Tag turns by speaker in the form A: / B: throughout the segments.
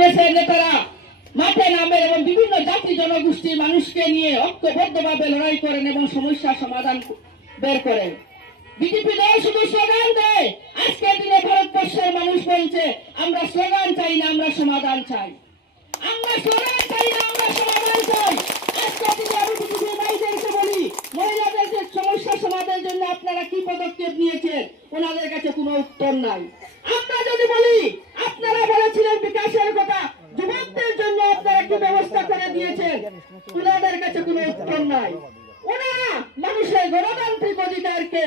A: কংগ্রেসের নেতারা মাঠে নামেন এবং বিভিন্ন জাতি জনগোষ্ঠীর মানুষকে নিয়ে ঐক্যবদ্ধভাবে লড়াই করেন এবং সমস্যার সমাধান বের করেন। বিজেপি দল শুধু স্লোগান দেয়, আজকের দিনে ভারতবর্ষের মানুষ বলছে, আমরা স্লোগান চাই না, আমরা সমাধান চাই। আমরা স্লোগান চাই না, আমরা সমাধান চাই। আজকের দিনে বলি, মহিলাদের সমস্যা সমাধানের জন্য আপনারা কি পদক্ষেপ নিয়েছেন, ওনাদের কাছে কোনো উত্তর নাই। আমরা যদি বলি আপনারা বলেছিলেন বিকাশের কথা যুবকদের জন্য আপনারা কি ব্যবস্থা করে দিয়েছেন ওনাদের কাছে কোনো উত্তর নাই ওনারা মানুষের গণতান্ত্রিক অধিকারকে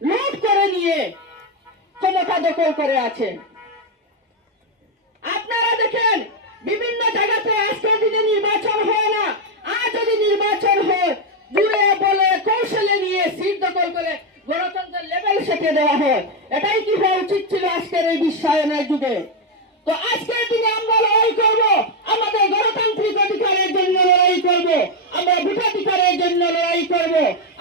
A: লুট করে নিয়ে ক্ষমতা দখল করে আছেন আপনারা দেখেন বিভিন্ন জায়গাতে আজকের দিনে নির্বাচন হয় না আর যদি নির্বাচন হয় জুড়ে বলে কৌশলে নিয়ে সিট দখল করে গণতন্ত্রের লেভেল সেটে দেওয়া হয় এটাই কি হওয়া উচিত ছিল আজকের এই বিশ্বায়নের যুগে? তো আজকের দিনে আমরা লড়াই করব, আমাদের গণতান্ত্রিক অধিকারের জন্য লড়াই করব, আমরা ভোটাধিকারের জন্য লড়াই করব,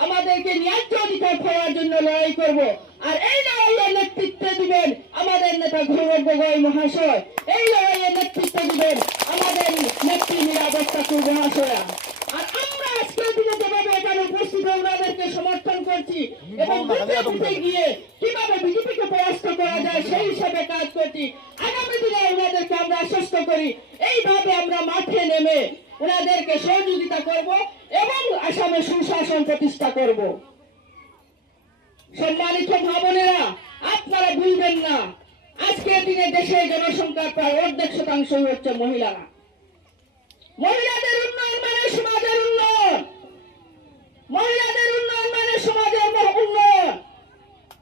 A: আমাদেরকে ন্যায্য অধিকার পাওয়ার জন্য লড়াই করব। আর এই লড়াইয়ের নেতৃত্ব দিবেন আমাদের নেতা গৌরব গগৈ মহাশয়। এই লড়াইয়ের নেতৃত্ব দিবেন আমাদের নেত্রী নিরাপত্তা মহাশয়া আর আমরা আজকের দিনে যেভাবে এখানে উপস্থিত হয়ে ওনাদেরকে সমর্থন করছি এবং বুথে গিয়ে কীভাবে বিজেপিকে পরাস্ত করা যায় সেই হিসাবে কাজ করছি। আগামী দিনে ওনাদেরকে আমরা আশ্বস্ত করি। এইভাবে আমরা মাঠে নেমে ওনাদেরকে সহযোগিতা করব এবং আসামে সুশাসন প্রতিষ্ঠা করব। সম্মানিত ভাবনেরা আপনারা ভুলবেন না। আজকের দিনে দেশের জনসংখ্যার প্রায় অর্ধেক শতাংশই হচ্ছে মহিলারা। মহিলাদের উন্নয়ন মানে সমাজের উন্নয়ন মহিলাদের উন্নয়ন মানে সমাজের ম- উন্নয়ন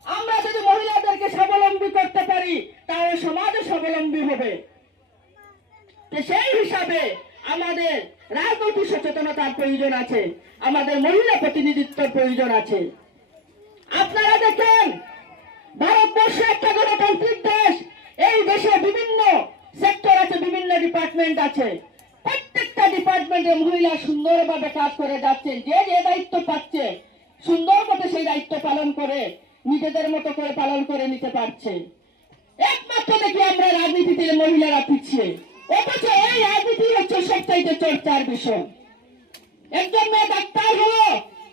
A: আমরা যদি মহিলাদেরকে স্বাবলম্বী করতে পারি তাহলে সমাজও স্বাবলম্বী হবে তো সেই হিসাবে আমাদের রাজনৈতিক সচেতনতার প্রয়োজন আছে। আমাদের মহিলা প্রতিনিধিত্বের প্রয়োজন আছে। আপনারা দেখেন, ভারতবর্ষ একটা গণতান্ত্রিক দেশ। এই দেশে বিভিন্ন সেক্টর আছে, বিভিন্ন ডিপার্টমেন্ট আছে। প্রত্যেকটা ডিপার্টমেন্টে মহিলা সুন্দরভাবে কাজ করে যাচ্ছেন। যে যে দায়িত্ব পাচ্ছে, সুন্দর মতো সেই দায়িত্ব পালন করে, নিজেদের মতো করে পালন করে নিতে পারছে। একমাত্র দেখি আমরা রাজনীতিতে মহিলারা পিছিয়ে। অথচ এই রাজনীতি হচ্ছে সবচাইতে চর্চার বিষয়। একজন মেয়ে ডাক্তার হলো,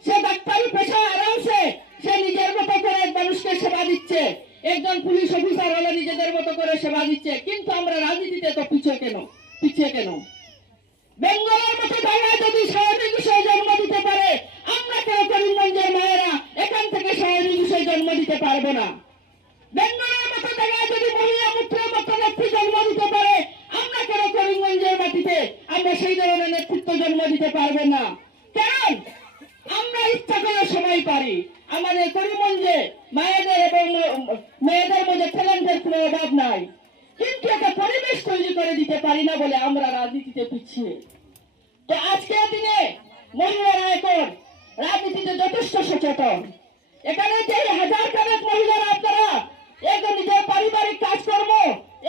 A: সে ডাক্তারি পেশা আরামসে, সে নিজের মতো করে মানুষকে সেবা দিচ্ছে। একজন পুলিশ অফিসার হলে, নিজেদের মতো করে সেবা দিচ্ছে। কিন্তু আমরা রাজনীতিতে তো পিছিয়ে কেন? পিছিয়ে কেন? বেঙ্গলের মতো জায়গায় যদি স্বাভাবিক বিষয়ে জন্ম দিতে পারে, আমরা কেন করিমগঞ্জের মায়েরা এখান থেকে স্বাভাবিক বিষয়ে জন্ম দিতে পারব না। আমরা সেই ধরনের নেতৃত্ব জন্ম দিতে পারবে না। কারণ আমরা ইচ্ছা করে সময় পারি। আমাদের করিমগঞ্জে মায়েদের এবং মেয়েদের মধ্যে ট্যালেন্টের কোনো অভাব নাই। কিন্তু একটা পরিবেশ তৈরি করে দিতে পারি না বলে আমরা রাজনীতিতে পিছিয়ে। তো আজকের দিনে মহিলারা এখন রাজনীতিতে যথেষ্ট সচেতন। এখানে যে হাজার খানেক মহিলারা আপনারা একদম নিজের পারিবারিক কাজকর্ম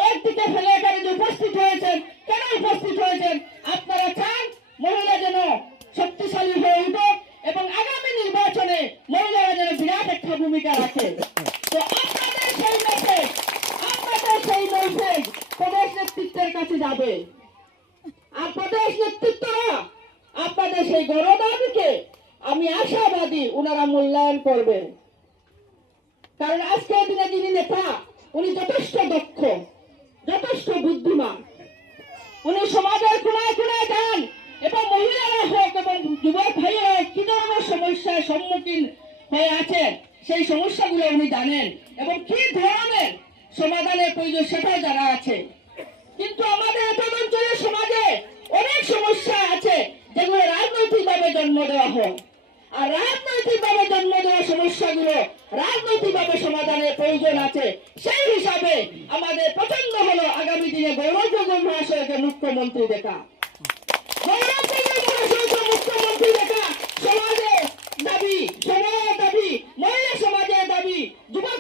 A: একদিকে ফেলে এখানে যে উপস্থিত হয়েছেন, কেন উপস্থিত হয়েছেন? আপনারা চান মহিলা যেন শক্তিশালী হয়ে উঠুক এবং আগামী নির্বাচনে মহিলারা যেন বিরাট একটা ভূমিকা রাখে। তো আপনাদের সেই মেসেজ আপনাদের সেই মেসেজ প্রদেশ নেতৃত্বের কাছে যাবে। আর প্রদেশ নেতৃত্বরা আপনাদের সেই গণদাবিকে আমি আশাবাদী ওনারা মূল্যায়ন করবে কারণ আজকের দিনে যিনি নেতা, উনি যথেষ্ট দক্ষ, যথেষ্ট বুদ্ধিমান। উনি সমাজের কোনায় কোনায় যান এবং মহিলারা হোক এবং যুবক ভাইয়েরা হোক, কি ধরনের সমস্যার সম্মুখীন হয়ে আছেন, সেই সমস্যাগুলো উনি জানেন এবং কি ধরনের সমাধানের প্রয়োজন সেটাও জানা আছে। কিন্তু আমাদের তদন্তরের সমাজে অনেক সমস্যা আছে যেগুলো রাজনৈতিকভাবে জন্ম দেওয়া হয় আর রাজনৈতিকভাবে জন্ম দেওয়া সমস্যাগুলো রাজনৈতিকভাবে সমাধানের প্রয়োজন আছে। সেই হিসাবে আমাদের পছন্দ হলো আগামী দিনে গৌরবযোগ্য মহাশয়কে মুখ্যমন্ত্রী দেখা। গৌরবযোগ্য মহাশয়কে দাবি দাবি, মহিলা দাবি, যুবক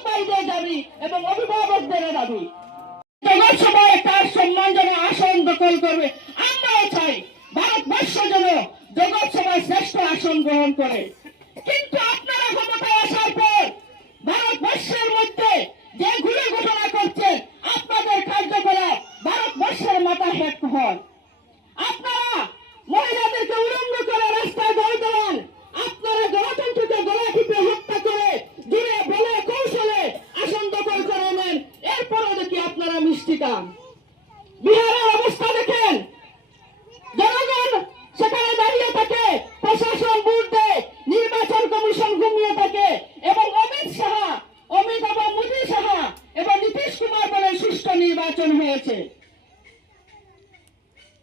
A: দাবি এবং দাবি। তার আসন দখল করবে, আমরাও চাই। ভারতবর্ষ যেন সভায় শ্রেষ্ঠ আসন গ্রহণ করে। কিন্তু আপনারা ক্ষমতায় আসার পর ভারতবর্ষের মধ্যে যে ঘুরে ঘটনা করছেন, আপনাদের কার্যকলাপ ভারতবর্ষের মাথা আলাদা হেড হন আপনারা মহিলাদেরকে উলঙ্গ করে রাস্তায় দল দেওয়ান আপনারা গণতন্ত্রকে গলা টিপে হত্যা করে দূরে বলে কৌশলে আসন দখল করে নেন এরপরও দেখি আপনারা মিষ্টি কাম বিহারের অবস্থা দেখেন জনগণ সেখানে দাঁড়িয়ে থাকে প্রশাসন ভোট দেয় নির্বাচন কমিশন ঘুমিয়ে থাকে এবং অমিত শাহ অমিত এবং মোদী শাহ এবং নীতিশ কুমার বলে সুষ্ঠু নির্বাচন হয়েছে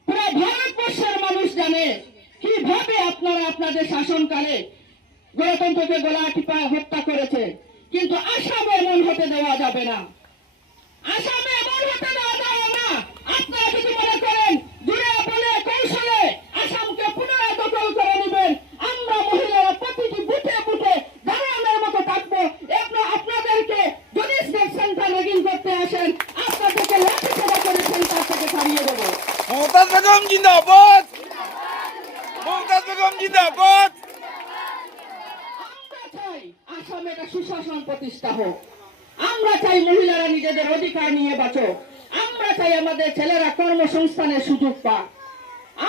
A: পুরো ভারতবর্ষের মানুষ জানে কীভাবে আপনারা আপনাদের শাসনকালে গণতন্ত্রকে গলা টিপা হত্যা করেছে। কিন্তু আশা এমন হতে দেওয়া যাবে না আসামে এমন হতে দেওয়া যাবে না আপনারা যদি মনে করেন জুড়ে বলে কৌশলে আসামকে পুনরায় দখল করে নেবেন আমরা মহিলারা প্রতিটি বুথে বুথে দাঁড়ানোর মতো থাকব এবং আপনাদেরকে যদি সেন্টার রেগিং করতে আসেন আপনাদেরকে লাঠি চালা করে সেন্টার থেকে ছাড়িয়ে দেবো
B: মমতাজ বেগম জিন্দাবাদ মমতাজ বেগম জিন্দাবাদ
A: আমরা চাই আসামে একটা প্রতিষ্ঠা হোক। আমরা চাই মহিলারা নিজেদের অধিকার নিয়ে বাঁচো আমরা চাই আমাদের ছেলেরা কর্মসংস্থানের সুযোগ পাক।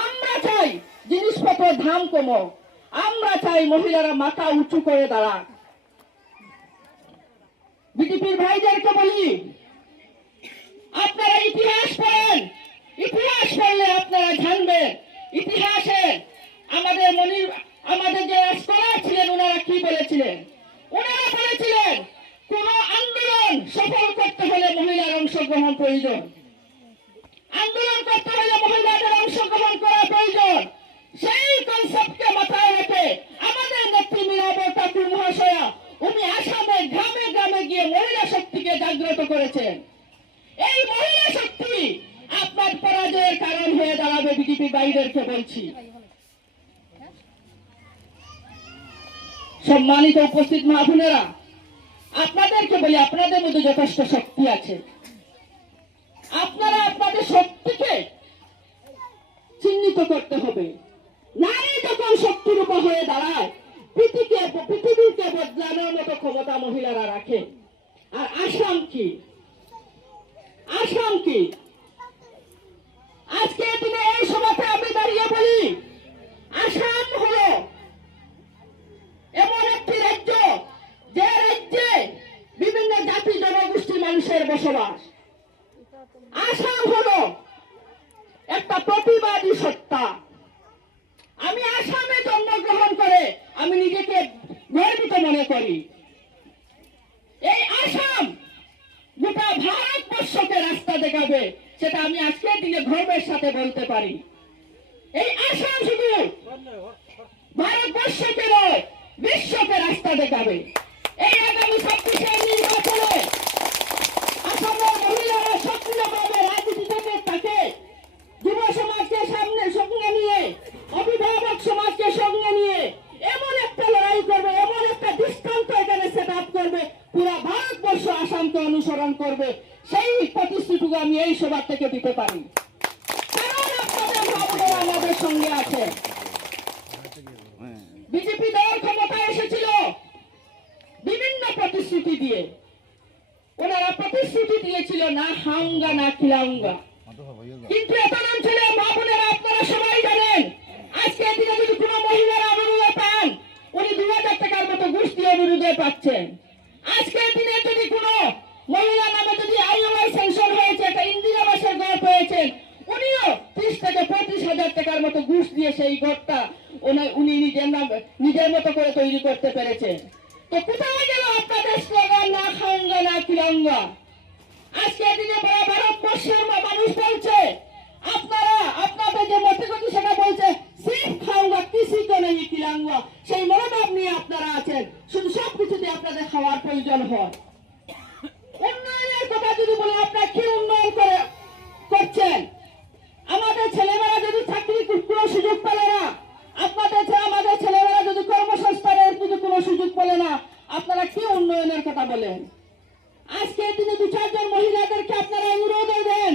A: আমরা চাই জিনিসপত্র দাম কমো আমরা চাই মহিলারা মাথা উঁচু করে দাঁড়াক। বিজেপির ভাইদেরকে বলি, আপনারা ইতিহাস পড়েন। ইতিহাস পড়লে আপনারা জানবেন। ইতিহাসে আমাদের মনির আমাদের যে স্কলার ছিলেন ওনারা কি বলেছিলেন ওনারা বলেছিলেন কোন আন্দোলন সফল করতে হলে মহিলার অংশগ্রহণ প্রয়োজন। আন্দোলন করতে হলে মহিলাদের অংশগ্রহণ করা প্রয়োজন। সেই কনসেপ্টকে মাথায় রেখে আমাদের নেত্রী মীরাবর ঠাকুর মহাশয়া, উনি আসামে গ্রামে গ্রামে গিয়ে মহিলা শক্তিকে জাগ্রত করেছেন। এই মহিলা শক্তি আপনার পরাজয়ের কারণ হয়ে দাঁড়াবে বিজেপি বাইরেরকে বলছি। সম্মানিত উপস্থিত মা বোনেরা আপনাদেরকে বলি, আপনাদের মধ্যে যথেষ্ট শক্তি আছে। আপনারা আপনাদের শক্তিকে চিহ্নিত করতে হবে। নারী যখন শক্তিরূপ হয়ে দাঁড়ায়, পৃথিবীকে পৃথিবীকে বদলানোর মতো ক্ষমতা মহিলারা রাখে। মানুষের বসবাস। আসাম হলো একটা প্রতিবাদী সত্তা। আমি আসামে জন্মগ্রহণ করে আমি নিজেকে গর্বিত মনে করি। এই আসাম গোটা ভারতবর্ষকে রাস্তা দেখাবে, সেটা আমি আজকের দিনে গর্বের সাথে বলতে পারি। এই আসাম শুধু ভারতবর্ষকে নয়, বিশ্বকে রাস্তা দেখাবে। এই আগামী ছাব্বিশের নির্বাচনে আসামের মহিলারা সক্রিয়ভাবে রাজনীতি থাকে যুব সমাজকে সামনে সঙ্গে নিয়ে অভিভাবক সমাজকে সঙ্গে নিয়ে এমন একটা লড়াই করবে এমন একটা দৃষ্টান্ত এখানে সেট আপ করবে পুরো ভারতবর্ষ আসামকে অনুসরণ করবে সেই প্রতিশ্রুতিটুকু আমি এই সভা থেকে দিতে পারি কারণ আপনাদের ভাবনা আমাদের সঙ্গে আছে বিজেপি দল ক্ষমতায় এসেছিল বিভিন্ন প্রতিশ্রুতি দিয়ে ওনারা প্রতিশ্রুতি দিয়েছিল, না হাঙ্গা, না খিলাঙ্গা কিন্তু নাম ছিল, মা বোনেরা, আপনারা সবাই জানেন, আজকে দিনে যদি কোনো মহিলারা অনুরোধ পান, উনি দু হাজার টাকার মতো দিয়ে অনুরোধে পাচ্ছেন। আজকের দিনে যদি কোনো মহিলা নামে যদি আইওআই সেন্সর হয়েছে, একটা ইন্দিরা ঘর উনিও ত্রিশ থেকে পঁয়ত্রিশ হাজার টাকার মতো ঘুষ দিয়ে সেই ঘরটা উনি নিজের নাম, নিজের মতো করে তৈরি করতে পেরেছেন। তো কোথায় গেল আপনাদের স্লোগান না খাঙ্গা না কিরঙ্গা আজকের দিনে ভারতবর্ষের মানুষ বলছে, আপনারা, আপনাদের যে মতিগতি সেটা বলছে সিফ খাওয়া কিসি কো নেই খিলাঙ্গা সেই মনোভাব নিয়ে আপনারা আছেন। শুধু সব কিছুতে আপনাদের খাওয়ার প্রয়োজন হয়। উন্নয়নের কথা যদি বলে, আপনারা কি উন্নয়ন করে করছেন? আমাদের ছেলেমেয়েরা যদি চাকরি কোনো সুযোগ পেলে না, আপনাদের আমাদের ছেলেমেয়েরা যদি কর্মসংস্থানের যদি কোনো সুযোগ পেলে না, আপনারা কি উন্নয়নের কথা বলেন? আজকে দিনে দু চারজন মহিলাদেরকে আপনারা অনুরোধ দেন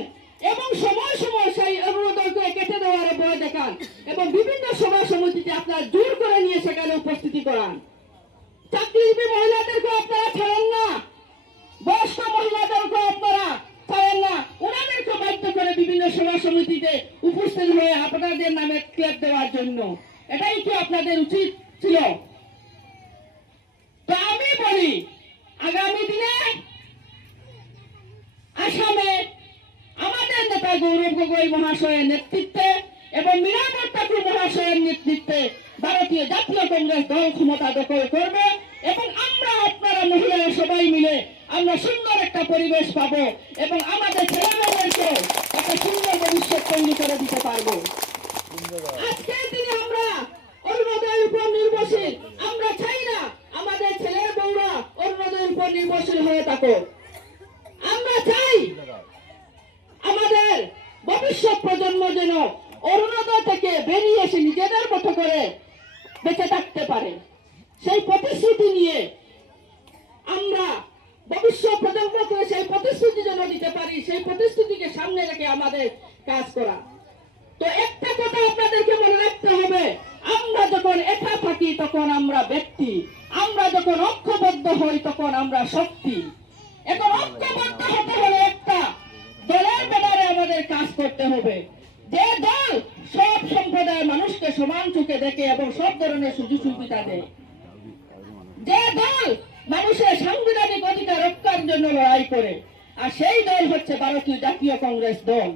A: এবং সময় সময় সেই অনুরোধকে কেটে দেওয়ার ভয় দেখান এবং বিভিন্ন সভা সমিতিতে আপনারা জোর করে নিয়ে সেখানে উপস্থিতি করান। চাকরিজীবী মহিলাদেরকে আপনারা ছাড়েন না। বয়স্ক মহিলাদেরকে আপনারা ছাড়েন না। ওনাদেরকে বাধ্য করে বিভিন্ন সভা সমিতিতে উপস্থিত হয়ে আপনাদের নামে ক্লেপ দেওয়ার জন্য। এটাই কি আপনাদের উচিত ছিল তো আমি বলি আগামী দিনে আসামে আমাদের নেতা গৌরব গগৈ মহাশয়ের নেতৃত্বে এবং মীরাবর ঠাকুর মহাশয়ের নেতৃত্বে ভারতীয় জাতীয় কংগ্রেস দল ক্ষমতা দখল করবে এবং আমরা আপনারা মহিলারা সবাই মিলে আমরা সুন্দর একটা পরিবেশ পাবো এবং আমাদের ছেলেমেয়েদেরকে একটা সুন্দর ভবিষ্যৎ তৈরি করে দিতে পারব। আজকের দিনে আমরা অরুণোদয়ের উপর নির্ভরশীল আমরা চাই না আমাদের ছেলের বউরা অরুণোদয়ের উপর নির্ভরশীল হয়ে থাকো আমরা চাই আমাদের ভবিষ্যৎ প্রজন্ম যেন অরুণোদয় থেকে বেরিয়ে এসে নিজেদের মতো করে বেঁচে থাকতে পারে সেই প্রতিশ্রুতি নিয়ে আমরা ভবিষ্যৎ প্রজন্মকে সেই প্রতিশ্রুতি যেন দিতে পারি, সেই প্রতিশ্রুতিকে সামনে রেখে আমাদের কাজ করা। তো একটা কথা আপনাদেরকে মনে রাখতে হবে, আমরা যখন একা থাকি, তখন আমরা ব্যক্তি। আমরা যখন ঐক্যবদ্ধ হই, তখন আমরা শক্তি। এখন ঐক্যবদ্ধ হতে হলে একটা দলের ব্যাপারে আমাদের কাজ করতে হবে। যে দল সব সম্প্রদায়ের মানুষকে সমান চোখে দেখে এবং সব ধরনের সুযোগ সুবিধা দেয় যে দল মানুষের সাংবিধানিক অধিকার রক্ষার জন্য লড়াই করে আর সেই দল হচ্ছে ভারতীয় জাতীয় কংগ্রেস দল